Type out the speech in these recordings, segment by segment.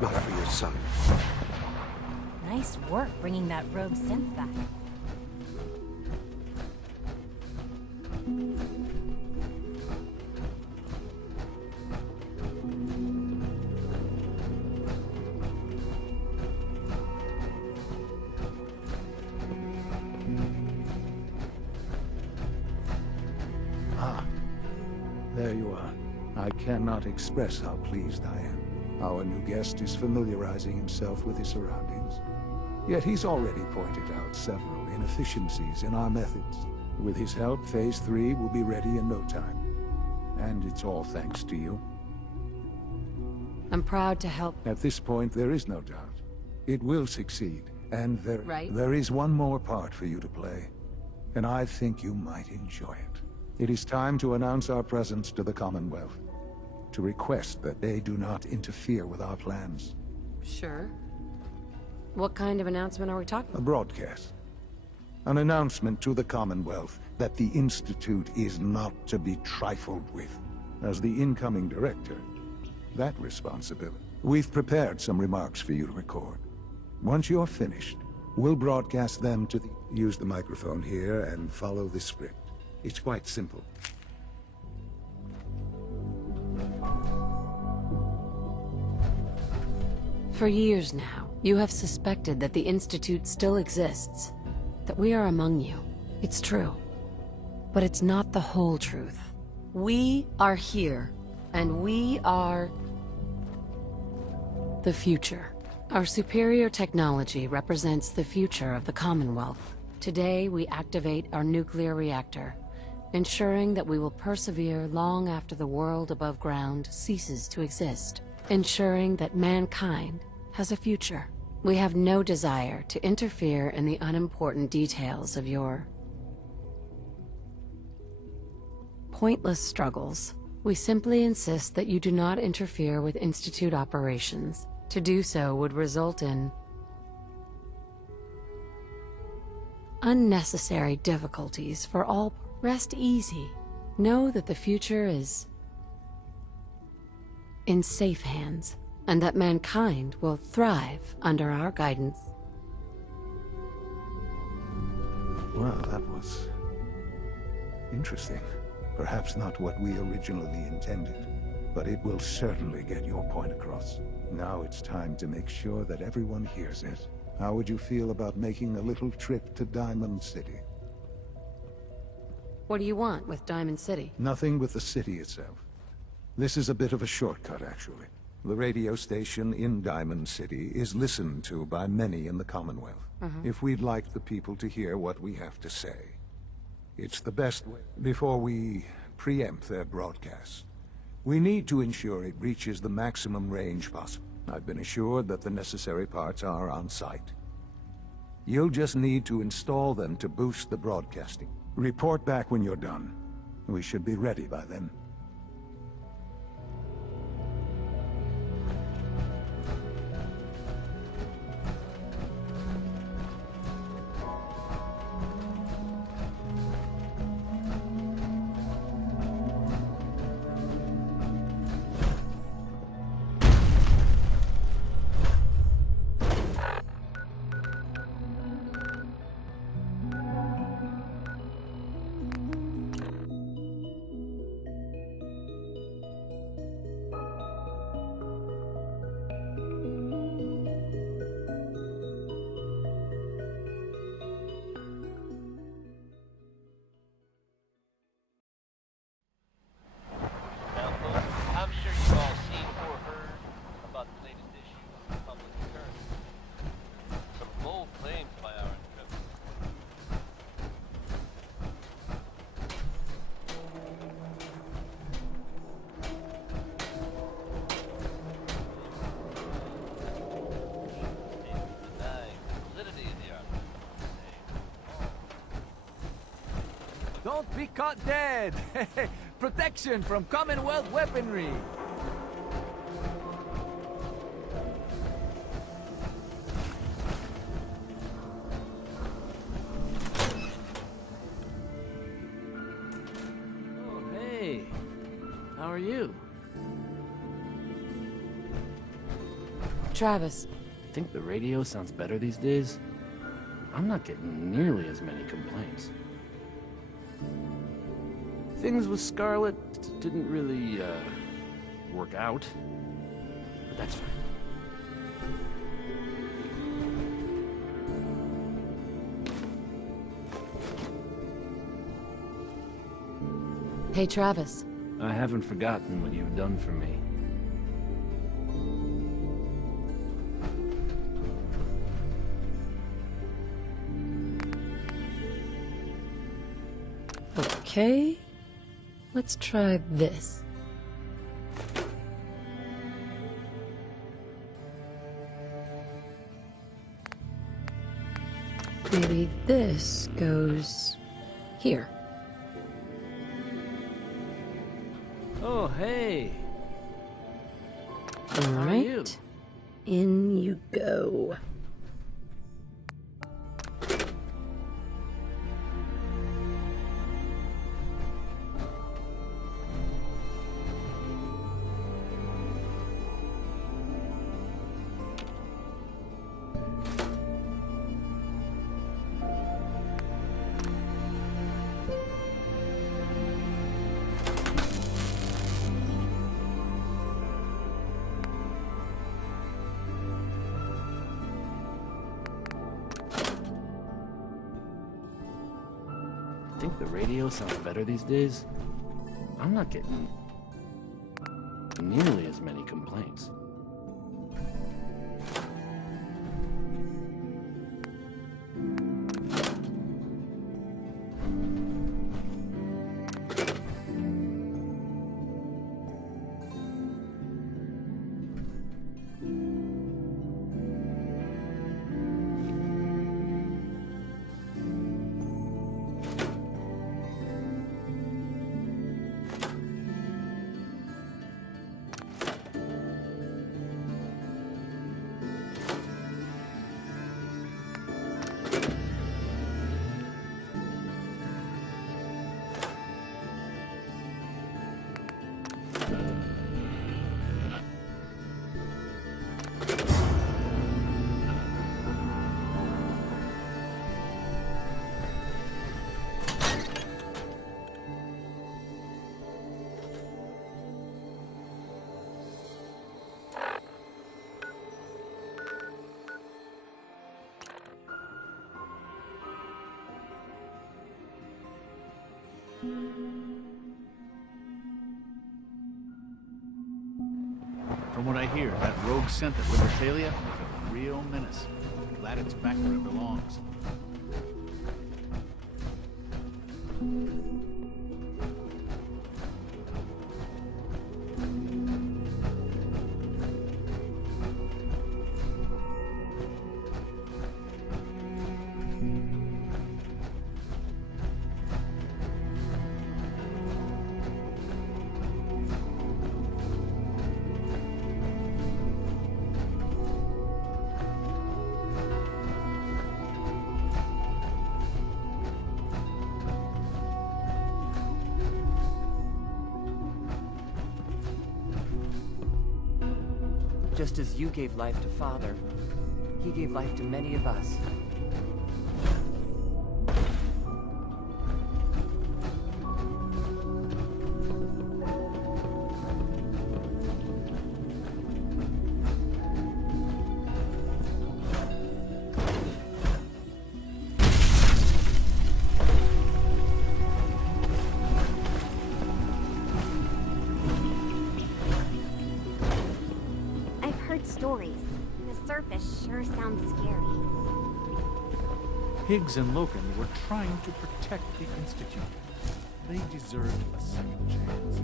you've got for your son. Nice work bringing that rogue synth back. There you are. I cannot express how pleased I am. Our new guest is familiarizing himself with his surroundings. Yet he's already pointed out several inefficiencies in our methods. With his help, Phase 3 will be ready in no time. And it's all thanks to you. I'm proud to help. At this point, there is no doubt. It will succeed. And Right. there is one more part for you to play. And I think you might enjoy it. It is time to announce our presence to the Commonwealth. To request that they do not interfere with our plans. Sure. What kind of announcement are we talking A about? broadcast. An announcement to the Commonwealth that the Institute is not to be trifled with. As the incoming director, that responsibility. We've prepared some remarks for you to record. Once you're finished, we'll broadcast them to the... Use the microphone here and follow the script. It's quite simple. For years now, you have suspected that the Institute still exists, that we are among you. It's true. But it's not the whole truth. We are here, and we are the future. Our superior technology represents the future of the Commonwealth. Today, we activate our nuclear reactor, ensuring that we will persevere long after the world above ground ceases to exist, ensuring that mankind has a future. We have no desire to interfere in the unimportant details of your pointless struggles. We simply insist that you do not interfere with Institute operations. To do so would result in unnecessary difficulties for all. Rest easy. Know that the future is in safe hands, and that mankind will thrive under our guidance. Well, that was interesting. Perhaps not what we originally intended, but it will certainly get your point across. Now it's time to make sure that everyone hears it. How would you feel about making a little trip to Diamond City? What do you want with Diamond City? Nothing with the city itself. This is a bit of a shortcut, actually. The radio station in Diamond City is listened to by many in the Commonwealth. If we'd like the people to hear what we have to say, it's the best way. Before we preempt their broadcast, we need to ensure it reaches the maximum range possible. I've been assured that the necessary parts are on site. You'll just need to install them to boost the broadcasting. Report back when you're done. We should be ready by then. Don't be caught dead! Protection from Commonwealth weaponry! Oh, hey! How are you? Travis, Think the radio sounds better these days? I'm not getting nearly as many complaints. Things with Scarlet didn't really, work out. But that's fine. hey Travis. I haven't forgotten what you've done for me. Okay, let's try this. Maybe this goes here. Oh, hey! All How are you? right, in you go. Think the radio sounds better these days? I'm not getting nearly as many complaints. From what I hear, that rogue scent at Libertalia is a real menace. Glad it's back where it belongs. Just as you gave life to Father, he gave life to many of us. Stories. The surface sure sounds scary. Higgs and Loken were trying to protect the Institute. They deserved a second chance.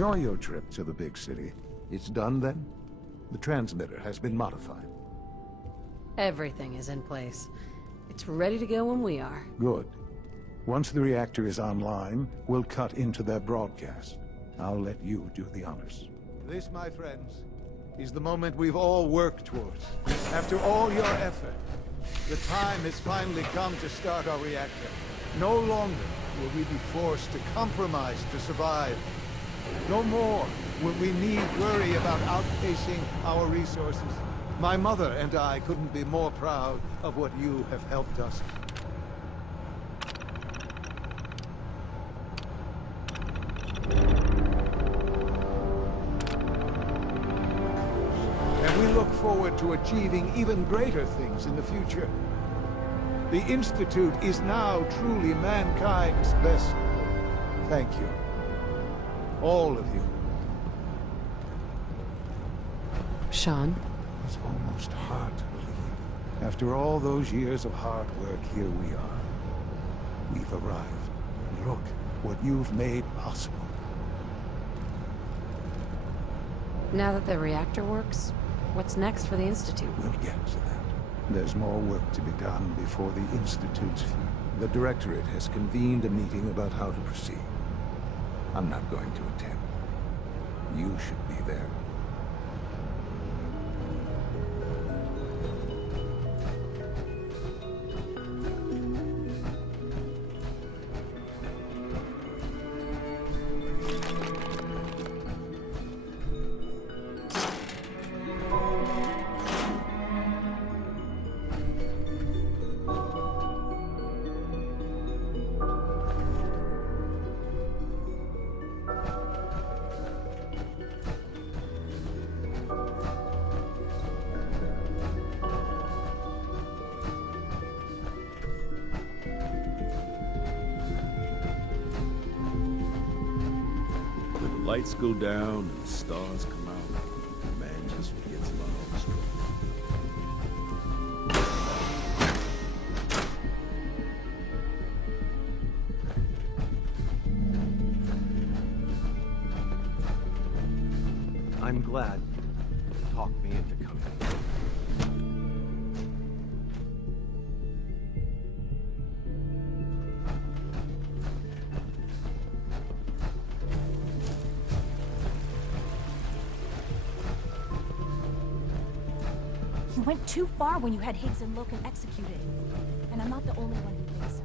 Enjoy your trip to the big city. It's done then? The transmitter has been modified. Everything is in place. It's ready to go when we are. Good. Once the reactor is online, we'll cut into their broadcast. I'll let you do the honors. This, my friends, is the moment we've all worked towards. After all your effort, the time has finally come to start our reactor. No longer will we be forced to compromise to survive. No more will we need worry about outpacing our resources. My mother and I couldn't be more proud of what you have helped us. And we look forward to achieving even greater things in the future. The Institute is now truly mankind's best hope. Thank you. All of you. Sean? It's almost hard to believe. After all those years of hard work, here we are. We've arrived. Look what you've made possible. Now that the reactor works, what's next for the Institute? We'll get to that. There's more work to be done before the Institute's future. The Directorate has convened a meeting about how to proceed. I'm not going to attend. You should be there. Lights go down and stars come out. Man just forgets about all the struggle. I'm glad you talked me into coming. You went too far when you had Higgs and Loken executed. And I'm not the only one who thinks so.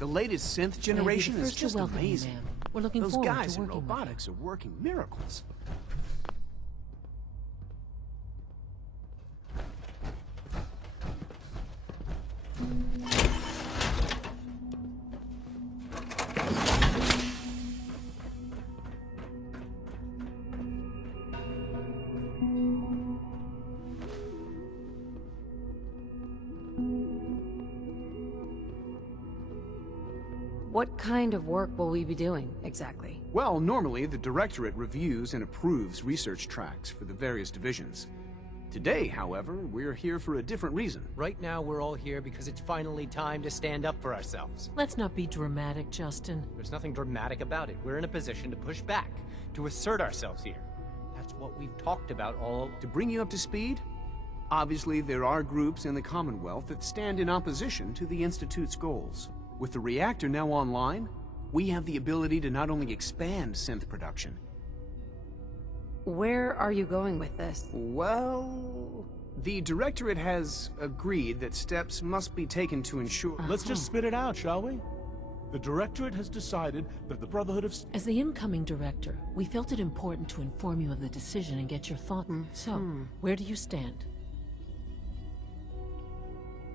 The latest synth generation is just amazing. We're looking Those forward guys to in working with robotics are working miracles. What kind of work will we be doing, exactly? Well, normally the Directorate reviews and approves research tracks for the various divisions. Today, however, we're here for a different reason. Right now, we're all here because it's finally time to stand up for ourselves. Let's not be dramatic, Justin. There's nothing dramatic about it. We're in a position to push back, to assert ourselves here. That's what we've talked about all... To bring you up to speed, obviously there are groups in the Commonwealth that stand in opposition to the Institute's goals. With the reactor now online, we have the ability to not only expand synth production. Where are you going with this? Well, the Directorate has agreed that steps must be taken to ensure... Let's just spit it out, shall we? The Directorate has decided that the Brotherhood of... As the incoming director, we felt it important to inform you of the decision and get your thoughts. So, where do you stand?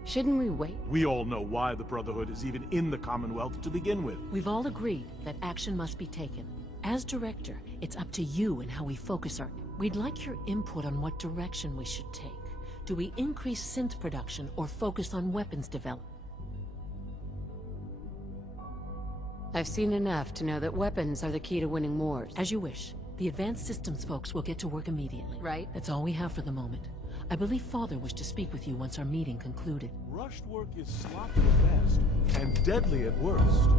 Shouldn't we wait? We all know why the Brotherhood is even in the Commonwealth to begin with. We've all agreed that action must be taken. As director, it's up to you and how we focus our... We'd like your input on what direction we should take. Do we increase synth production or focus on weapons development? I've seen enough to know that weapons are the key to winning wars. As you wish. The advanced systems folks will get to work immediately. Right. That's all we have for the moment. I believe Father wished to speak with you once our meeting concluded. Rushed work is sloppy at best, and deadly at worst.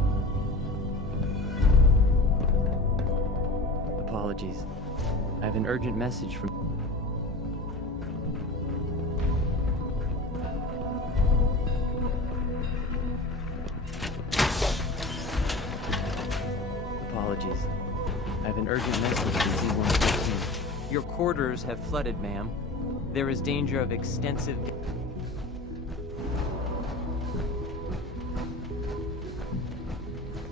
Apologies. I have an urgent message from... Apologies. I have an urgent message from Z114. Your quarters have flooded, ma'am. There is danger of extensive...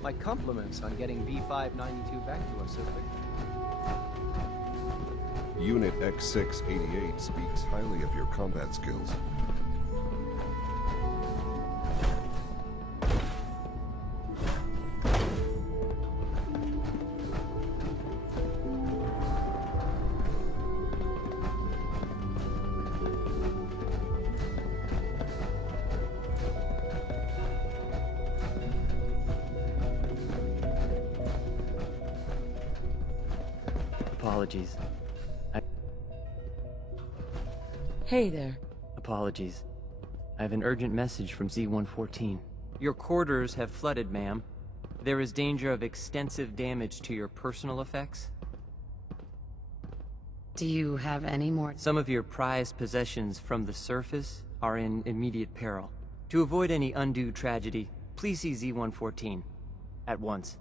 My compliments on getting B592 back to us so quickly. Unit X688 speaks highly of your combat skills. Apologies. Hey there. Apologies. I have an urgent message from Z114. Your quarters have flooded, ma'am. There is danger of extensive damage to your personal effects. Do you have any more? Some of your prized possessions from the surface are in immediate peril. To avoid any undue tragedy, please see Z114 at once.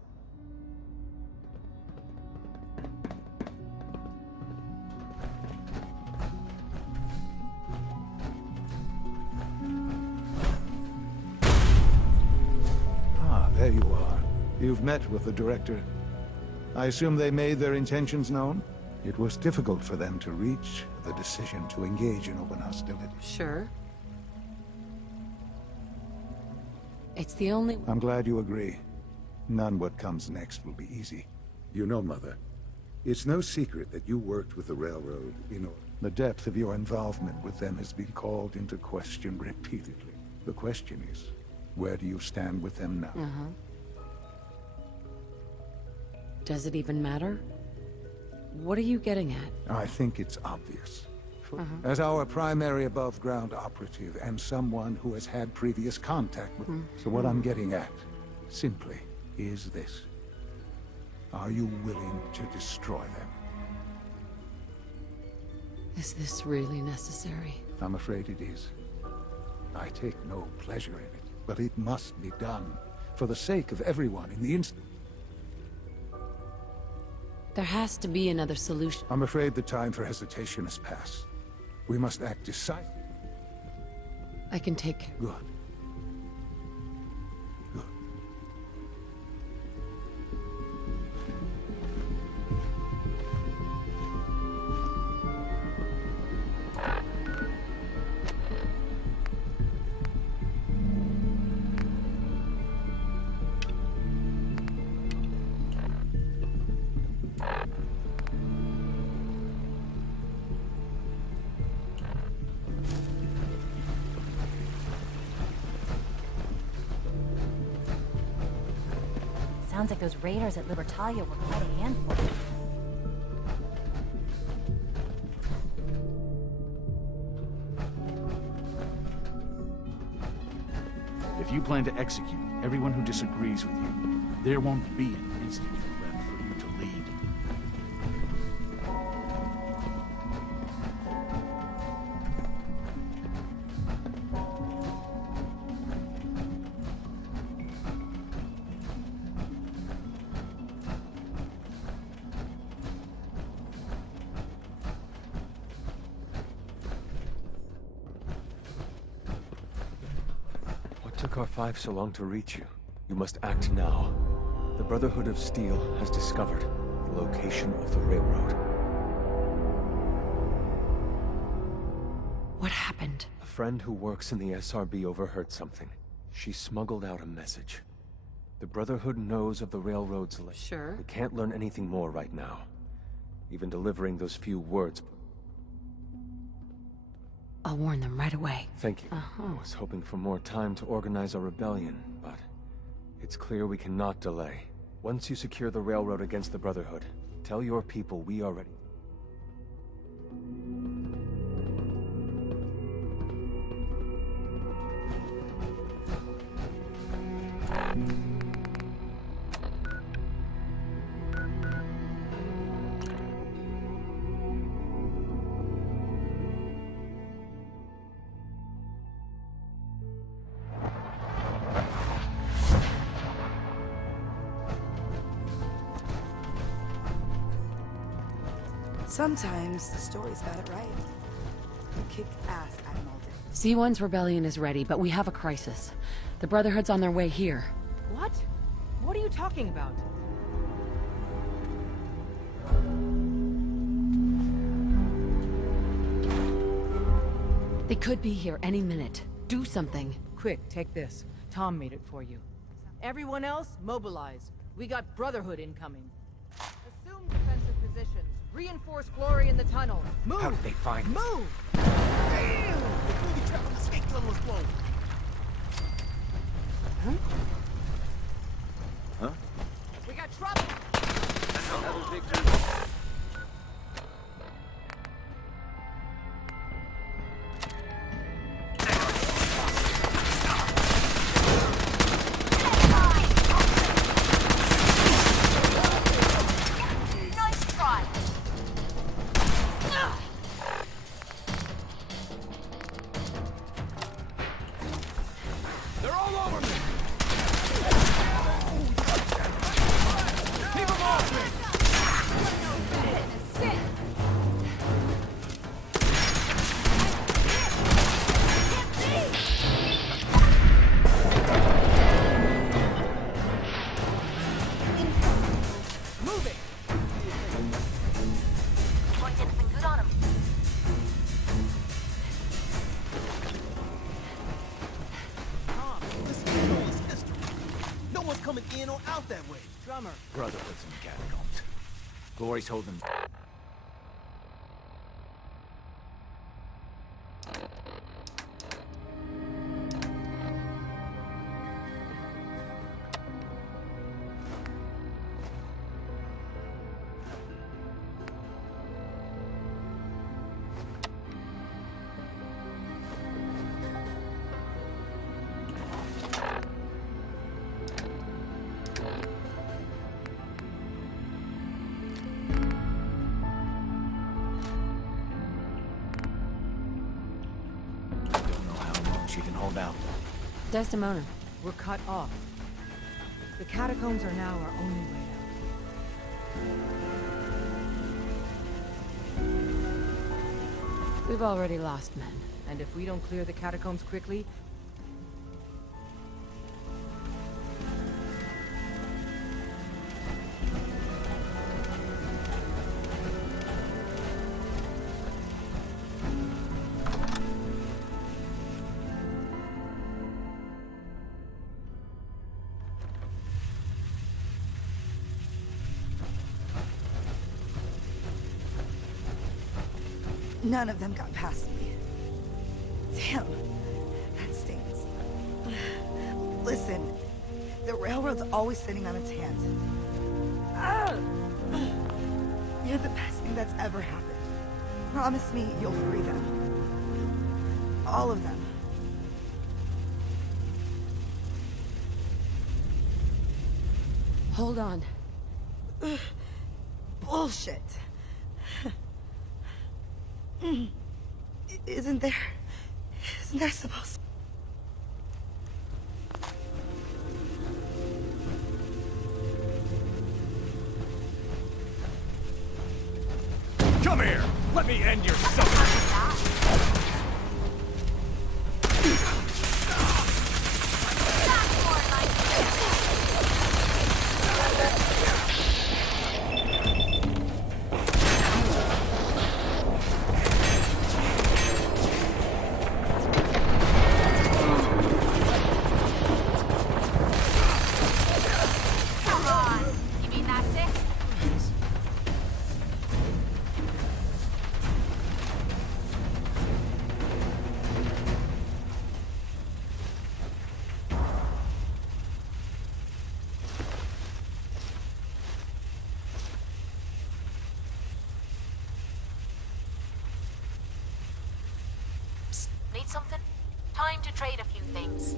There you are. You've met with the director. I assume they made their intentions known? It was difficult for them to reach the decision to engage in open hostility. Sure. It's the only... I'm glad you agree. None what comes next will be easy. You know, Mother, it's no secret that you worked with the railroad The depth of your involvement with them has been called into question repeatedly. The question is, where do you stand with them now? Does it even matter? What are you getting at? I think it's obvious. As our primary above-ground operative and someone who has had previous contact with... So what I'm getting at, simply, is this. Are you willing to destroy them? Is this really necessary? I'm afraid it is. I take no pleasure in it. But it must be done, for the sake of everyone in the instant. There has to be another solution. I'm afraid the time for hesitation has passed. We must act decisively. I can take care. Good. Sounds like those raiders at Libertalia were quite a handful. If you plan to execute everyone who disagrees with you, there won't be an institute left for you to lead. Took our five so long to reach you. You must act now. The Brotherhood of Steel has discovered the location of the railroad. What happened? A friend who works in the SRB overheard something. She smuggled out a message. The Brotherhood knows of the railroad's link. Sure. We can't learn anything more right now. Even delivering those few words. I'll warn them right away. Thank you. I was hoping for more time to organize our rebellion, but it's clear we cannot delay. Once you secure the railroad against the Brotherhood, tell your people we are ready. Sometimes the story's got it right. You kicked ass, Admiral. C1's rebellion is ready, but we have a crisis. The Brotherhood's on their way here. What? What are you talking about? They could be here any minute. Do something. Quick, take this. Tom made it for you. Everyone else, mobilize. We got Brotherhood incoming. Assume defensive positions. Reinforce glory in the tunnel. Move! How did they find us? Move! Damn! The booby trap on the escape tunnel was blown. Huh? Huh? We got trouble! That was big too. Coming in or out that way. Drummer. Brotherhood's in the catacombs. Glory's holding. She can hold out. Desdemona. We're cut off. The catacombs are now our only way out. We've already lost men. And if we don't clear the catacombs quickly... None of them got past me. Damn, that stings. Listen, the railroad's always sitting on its hands. You're the best thing that's ever happened. Promise me you'll free them. All of them. Hold on. Bullshit. Isn't there supposed to... Come here! Let me end your suffering! Need something? Time to trade a few things.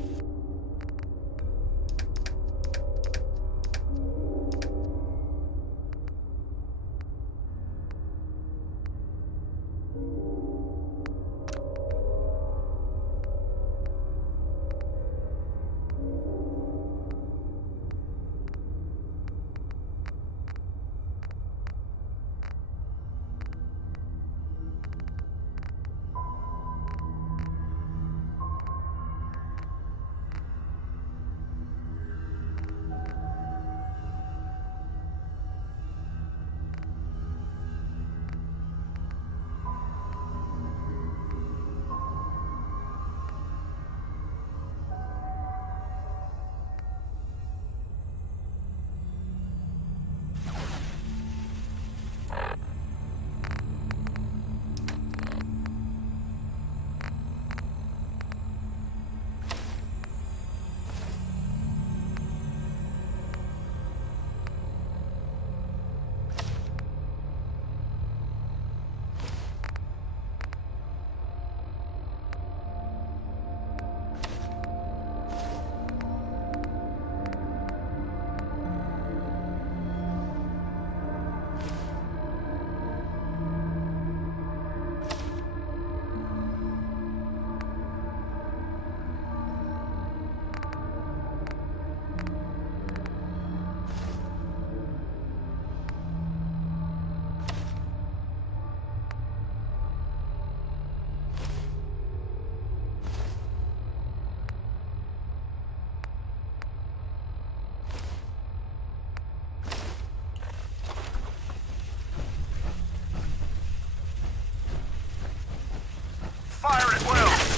Fire at will!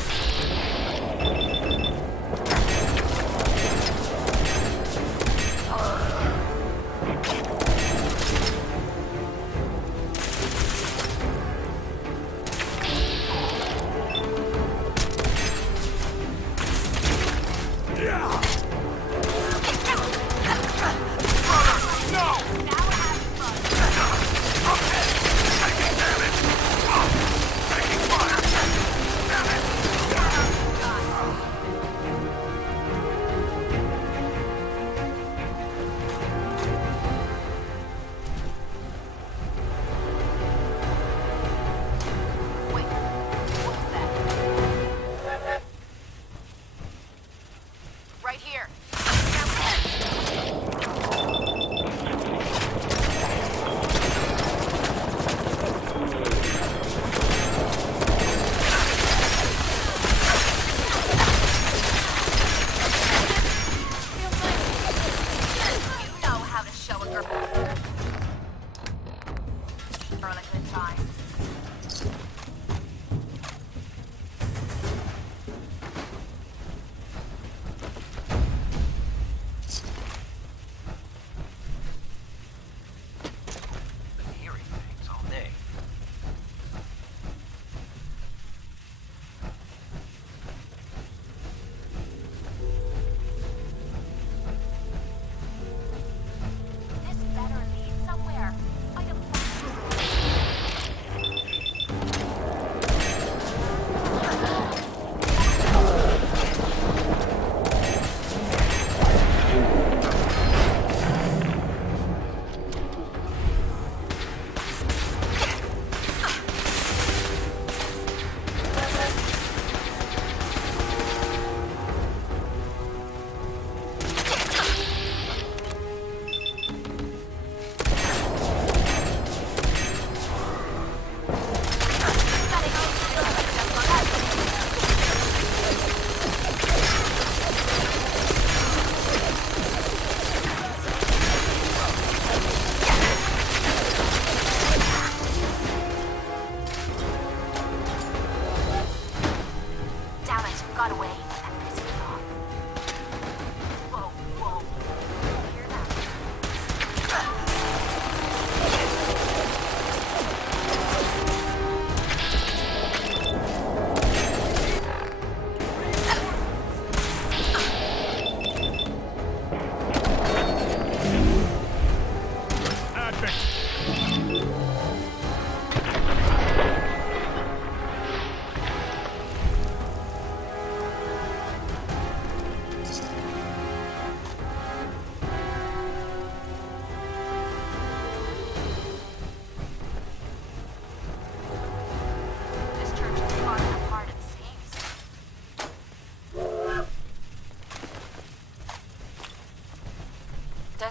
Right here. You know how to show a girl a good time.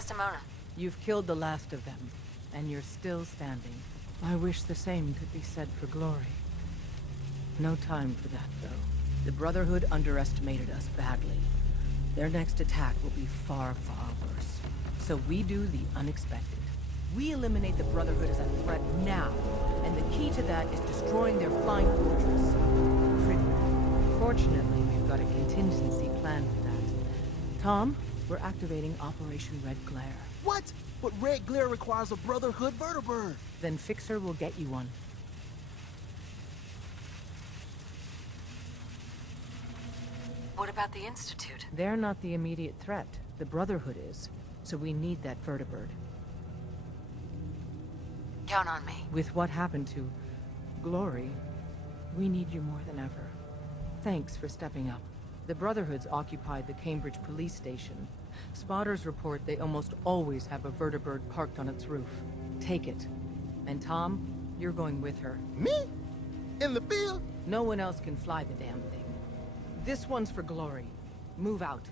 Desdemona? You've killed the last of them, and you're still standing. I wish the same could be said for Glory. No time for that, though. The Brotherhood underestimated us badly. Their next attack will be far, far worse. So we do the unexpected. We eliminate the Brotherhood as a threat now, and the key to that is destroying their fine fortress. Fortunately, we've got a contingency plan for that. Tom, we're activating Operation Red Glare. What? But Red Glare requires a Brotherhood vertibird. Then Fixer will get you one. What about the Institute? They're not the immediate threat. The Brotherhood is. So we need that vertibird. Count on me. With what happened to Glory, we need you more than ever. Thanks for stepping up. The Brotherhood's occupied the Cambridge police station. Spotters report they almost always have a vertibird parked on its roof. Take it. And Tom, you're going with her. Me? In the field? No one else can fly the damn thing. This one's for Glory. Move out.